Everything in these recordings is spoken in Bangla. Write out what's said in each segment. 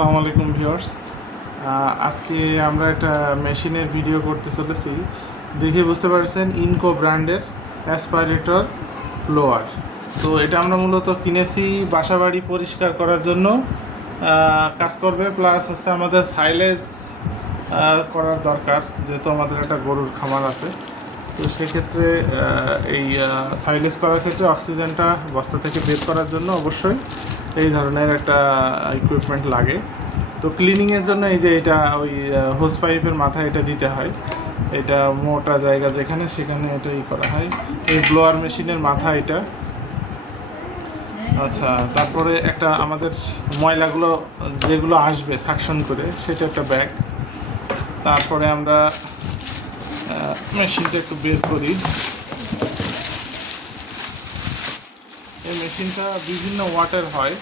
আসসালামু আলাইকুম ভিউয়ার্স। আজকে আমরা একটা মেশিনের ভিডিও করতে চলেছি। দেখে বুঝতে পারছেন ইনকো ব্র্যান্ডের অ্যাসপাইরেটর ব্লোয়ার। তো এটা আমরা মূলত কিনেছি বাসাবাড়ি পরিষ্কার করার জন্য, কাজ করবে, প্লাস হচ্ছে আমাদের সাইলেজ করার দরকার, যেহেতু আমাদের একটা গরুর খামার আছে। তো সেক্ষেত্রে এই সাইলেজ করার ক্ষেত্রে অক্সিজেনটা বস্তা থেকে বের করার জন্য অবশ্যই এই ধরনের একটা ইকুইপমেন্ট লাগে। তো ক্লিনিংয়ের জন্য এই যে এটা ওই হোস পাইপের মাথায় এটা দিতে হয়, এটা মোটা জায়গা যেখানে সেখানে এটা করা হয়। এই ব্লোয়ার মেশিনের মাথা এটা। আচ্ছা, তারপরে একটা আমাদের ময়লাগুলো যেগুলো আসবে সাকশন করে সেটা একটা ব্যাগ। তারপরে আমরা মেশিনটা একটু বের করি। এই মেশিনটা বিভিন্ন ওয়াটের হয়।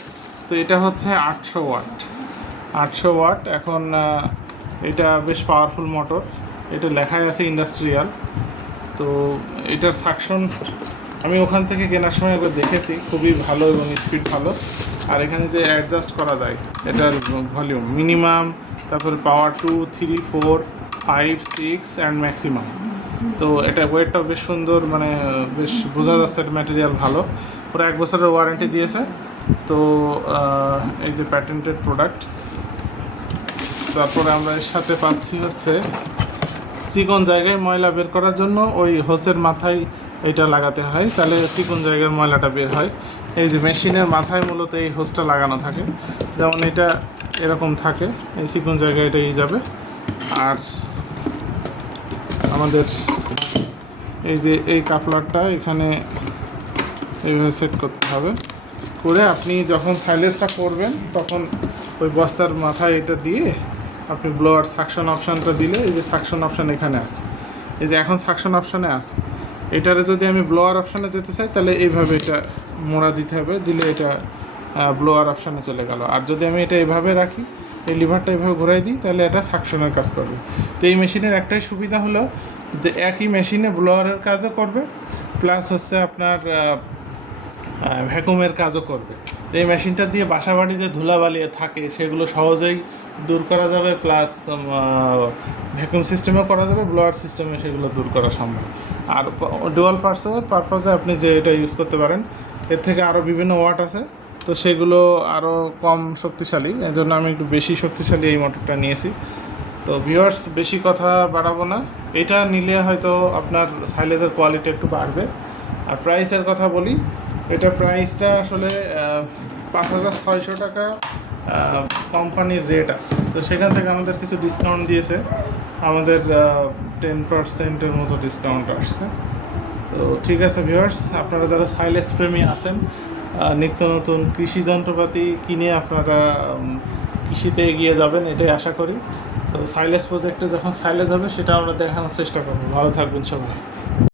তো এটা হচ্ছে 800 ওয়াট। এখন এটা বেশ পাওয়ারফুল মোটর। এটা লেখাই আছে ইন্ডাস্ট্রিয়াল। তো এটার সাকশন আমি ওখান থেকে কেনার সময় একবার দেখেছি, খুবই ভালো এবং স্পিড ভালো। আর এখানে যে অ্যাডজাস্ট করা যায় এটার ভলিউম মিনিমাম, তারপরে পাওয়ার 2, 3, 4, 5, 6 অ্যান্ড ম্যাক্সিমাম। তো এটা ওয়েটটাও বেশ সুন্দর, মানে বেশ বোঝা যাচ্ছে এটা ম্যাটেরিয়াল ভালো। পুরো 1 বছরের ওয়ারেন্টি দিয়েছে। তো এই যে প্যাটেন্টেড প্রোডাক্ট। তারপরে আমরা এর সাথে পাচ্ছি হচ্ছে চিকন জায়গায় ময়লা বের করার জন্য ওই হোসের মাথায় এটা লাগাতে হয়, তাহলে চিকন জায়গার ময়লাটা বের হয়। এই যে মেশিনের মাথায় মূলত এই হোসটা লাগানো থাকে, যেমন এটা এরকম থাকে, এই চিকন জায়গায় এটা যাবে। আর আমাদের এই যে এই কাপলারটা এখানে এইভাবে সেট করতে হবে, করে আপনি যখন সাইলেজটা করবেন তখন ওই বস্তার মাথায় এটা দিয়ে আপনি ব্লোয়ার সাকশন অপশানটা দিলে, এই যে সাকশন অপশান এখানে আছে, এই যে এখন সাকশন অপশানে আছে, এটারে যদি আমি ব্লোয়ার অপশানে যেতে চাই তাহলে এইভাবে এটা মোড়া দিতে হবে, দিলে এটা ব্লোয়ার অপশানে চলে গেল। আর যদি আমি এটা এভাবে রাখি, এই লিভারটা এভাবে ঘোরাই দিই, তাহলে এটা সাকশনের কাজ করবে। তো এই মেশিনের একটাই সুবিধা হলো যে একই মেশিনে ব্লোয়ারের কাজও করবে, প্লাস হচ্ছে আপনার ভ্যাকুমের কাজও করবে। তো এই মেশিনটা দিয়ে বাসাবাড়ি যে ধুলাবালি থাকে সেগুলো সহজেই দূর করা যাবে, প্লাস ভ্যাকুম সিস্টেমেও করা যাবে, ব্লোয়ার সিস্টেমে সেগুলো দূর করা সম্ভব। আর ডুয়াল পারপাসে আপনি যে এটা ইউজ করতে পারেন। এর থেকে আরও বিভিন্ন ওয়াট আছে, তো সেগুলো আরও কম শক্তিশালী, এই জন্য আমি একটু বেশি শক্তিশালী এই মোটরটা নিয়েছি। তো ভিউয়ার্স, বেশি কথা বাড়াবো না, এটা নিলে হয়তো আপনার সাইলেজের কোয়ালিটি একটু বাড়বে। আর প্রাইসের কথা বলি, এটা প্রাইসটা আসলে 5,600 টাকা কোম্পানির রেট আছে। তো সেখান থেকে আমাদের কিছু ডিসকাউন্ট দিয়েছে, আমাদের 10%-এর মতো ডিসকাউন্ট আসছে। তো ঠিক আছে ভিউয়ার্স, আপনারা যারা সাইলেজ প্রেমী আছেন, নিত্য নতুন কৃষি যন্ত্রপাতি কিনে আপনারা কৃষিতে এগিয়ে যাবেন এটাই আশা করি। তো সাইলেজ প্রজেক্টে যখন সাইলেজ হবে সেটা আমরা দেখানোর চেষ্টা করবো। ভালো থাকবেন সবাই।